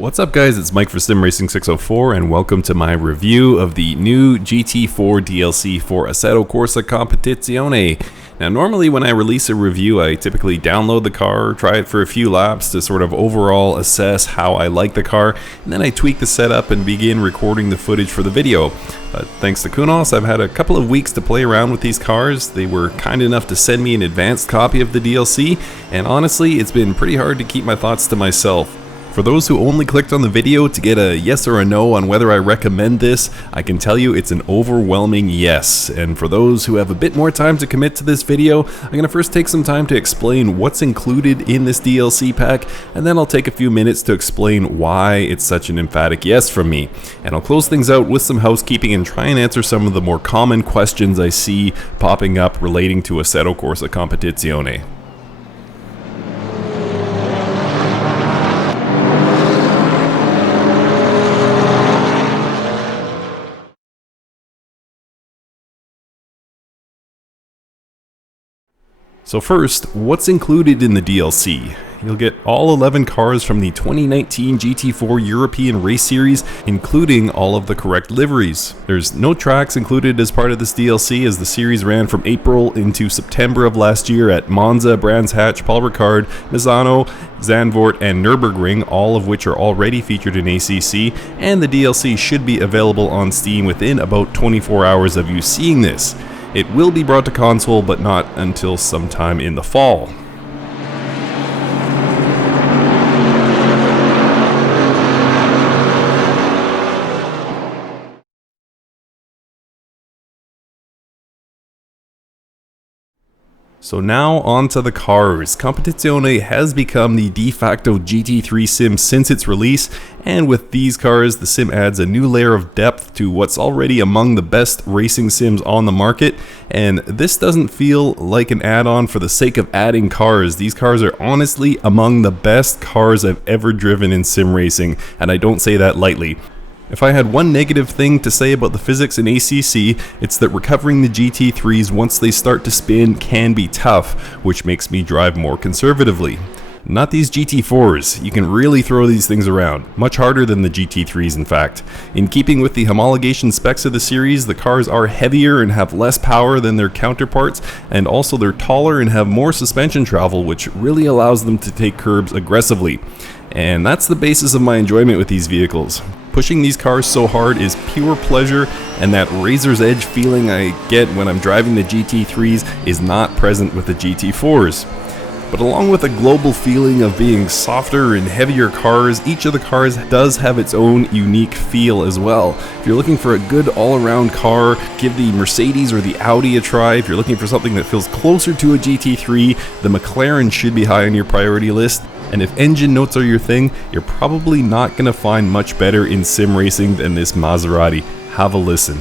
What's up guys, it's Mike for SimRacing604 and welcome to my review of the new GT4 DLC for Assetto Corsa Competizione. Now normally when I release a review I typically download the car, try it for a few laps to sort of overall assess how I like the car, and then I tweak the setup and begin recording the footage for the video. But thanks to Kunos, I've had a couple of weeks to play around with these cars. They were kind enough to send me an advanced copy of the DLC, and honestly it's been pretty hard to keep my thoughts to myself. For those who only clicked on the video to get a yes or a no on whether I recommend this, I can tell you it's an overwhelming yes. And for those who have a bit more time to commit to this video, I'm going to first take some time to explain what's included in this DLC pack, and then I'll take a few minutes to explain why it's such an emphatic yes from me. And I'll close things out with some housekeeping and try and answer some of the more common questions I see popping up relating to Assetto Corsa Competizione. So first, what's included in the DLC? You'll get all 11 cars from the 2019 GT4 European Race Series, including all of the correct liveries. There's no tracks included as part of this DLC, as the series ran from April into September of last year at Monza, Brands Hatch, Paul Ricard, Misano, Zandvoort, and Nürburgring, all of which are already featured in ACC, and the DLC should be available on Steam within about 24 hours of you seeing this. It will be brought to console, but not until sometime in the fall. So now on to the cars. Competizione has become the de facto GT3 sim since its release, and with these cars the sim adds a new layer of depth to what's already among the best racing sims on the market. And this doesn't feel like an add-on for the sake of adding cars. These cars are honestly among the best cars I've ever driven in sim racing, and I don't say that lightly. If I had one negative thing to say about the physics in ACC, it's that recovering the GT3s once they start to spin can be tough, which makes me drive more conservatively. Not these GT4s, you can really throw these things around, much harder than the GT3s in fact. In keeping with the homologation specs of the series, the cars are heavier and have less power than their counterparts, and also they're taller and have more suspension travel, which really allows them to take curbs aggressively. And that's the basis of my enjoyment with these vehicles. Pushing these cars so hard is pure pleasure, and that razor's edge feeling I get when I'm driving the GT3s is not present with the GT4s. But along with a global feeling of being softer and heavier cars, each of the cars does have its own unique feel as well. If you're looking for a good all-around car, give the Mercedes or the Audi a try. If you're looking for something that feels closer to a GT3, the McLaren should be high on your priority list. And if engine notes are your thing, you're probably not going to find much better in sim racing than this Maserati. Have a listen.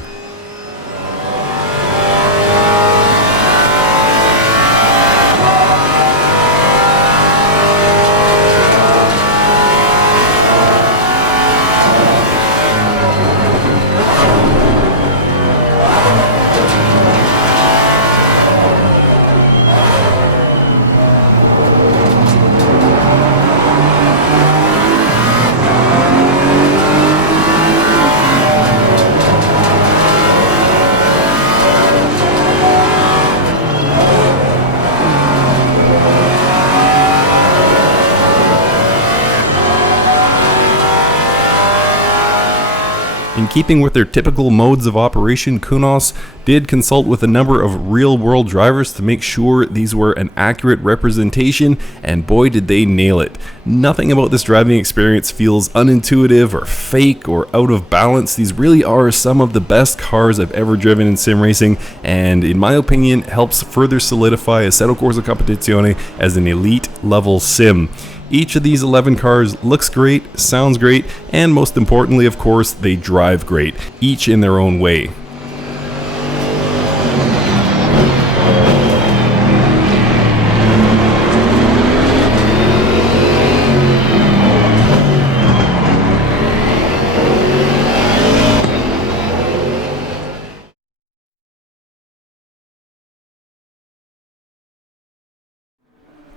In keeping with their typical modes of operation, Kunos did consult with a number of real-world drivers to make sure these were an accurate representation, and boy did they nail it. Nothing about this driving experience feels unintuitive or fake or out of balance. These really are some of the best cars I've ever driven in sim racing, and in my opinion helps further solidify Assetto Corsa Competizione as an elite level sim. Each of these 11 cars looks great, sounds great, and most importantly, of course, they drive great, each in their own way.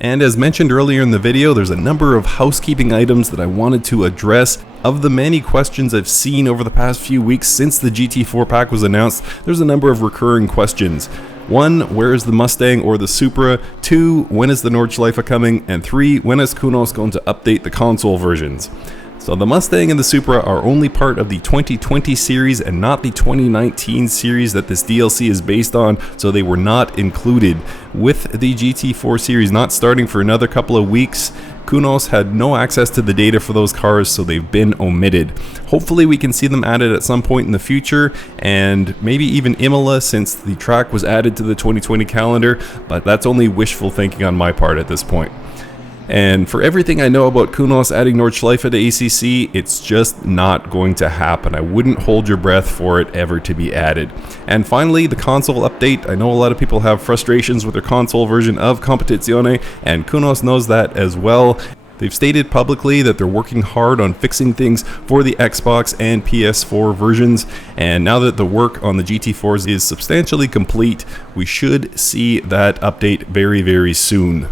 And as mentioned earlier in the video, there's a number of housekeeping items that I wanted to address. Of the many questions I've seen over the past few weeks since the GT4 pack was announced, there's a number of recurring questions. 1. Where is the Mustang or the Supra? 2. When is the Nordschleife coming? And 3. When is Kunos going to update the console versions? So the Mustang and the Supra are only part of the 2020 series and not the 2019 series that this DLC is based on, so they were not included. With the GT4 series not starting for another couple of weeks, Kunos had no access to the data for those cars, so they've been omitted. Hopefully we can see them added at some point in the future, and maybe even Imola since the track was added to the 2020 calendar, but that's only wishful thinking on my part at this point. And for everything I know about Kunos adding Nordschleife to ACC, it's just not going to happen. I wouldn't hold your breath for it ever to be added. And finally, the console update. I know a lot of people have frustrations with their console version of Competizione, and Kunos knows that as well. They've stated publicly that they're working hard on fixing things for the Xbox and PS4 versions, and now that the work on the GT4s is substantially complete, we should see that update very, very soon.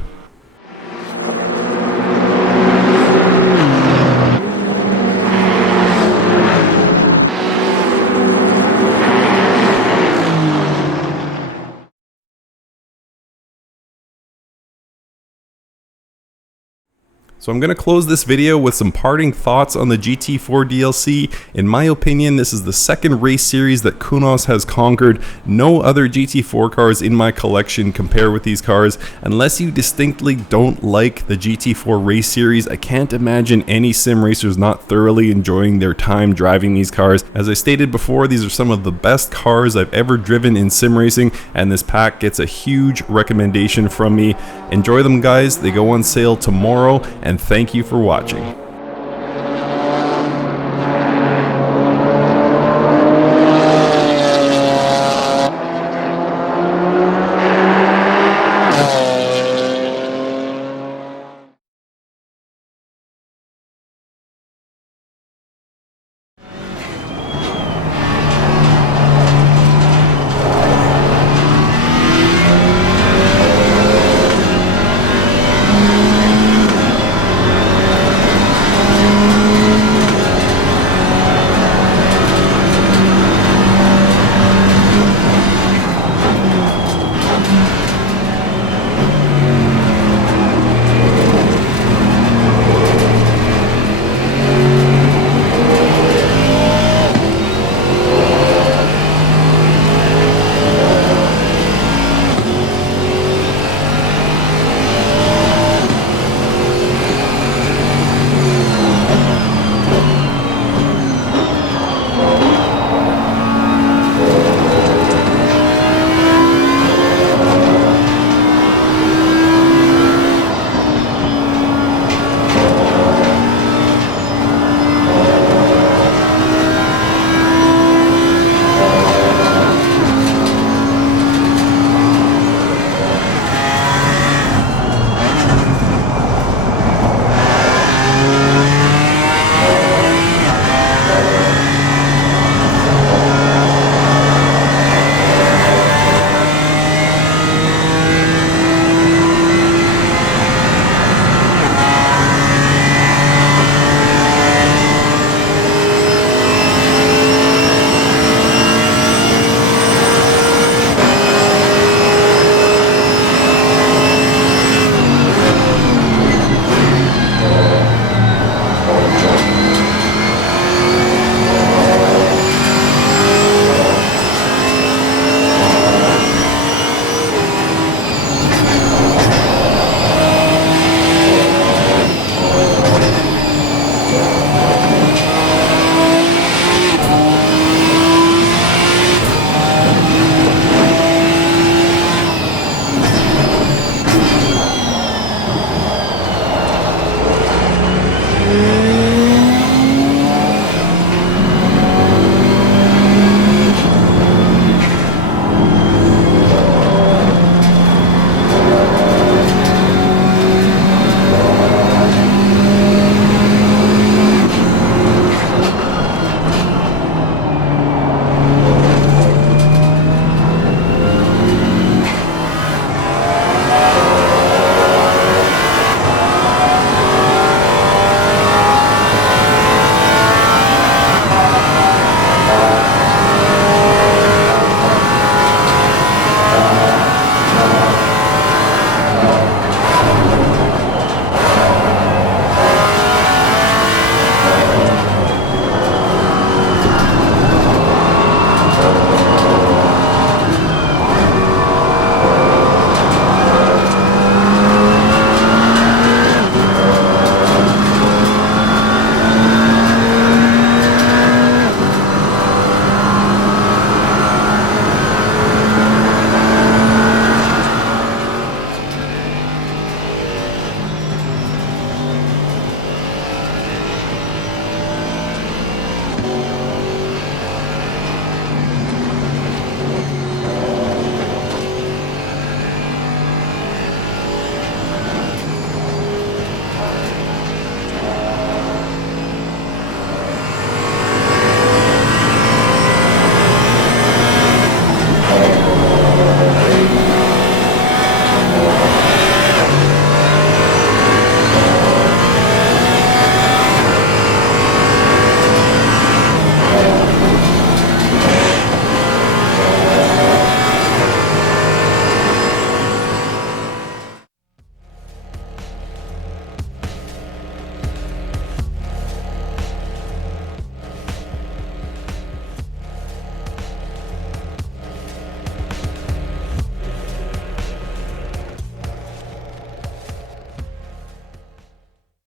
So I'm going to close this video with some parting thoughts on the GT4 DLC. In my opinion, this is the second race series that Kunos has conquered. No other GT4 cars in my collection compare with these cars. Unless you distinctly don't like the GT4 race series, I can't imagine any sim racers not thoroughly enjoying their time driving these cars. As I stated before, these are some of the best cars I've ever driven in sim racing, and this pack gets a huge recommendation from me. Enjoy them, guys. They go on sale tomorrow, and thank you for watching.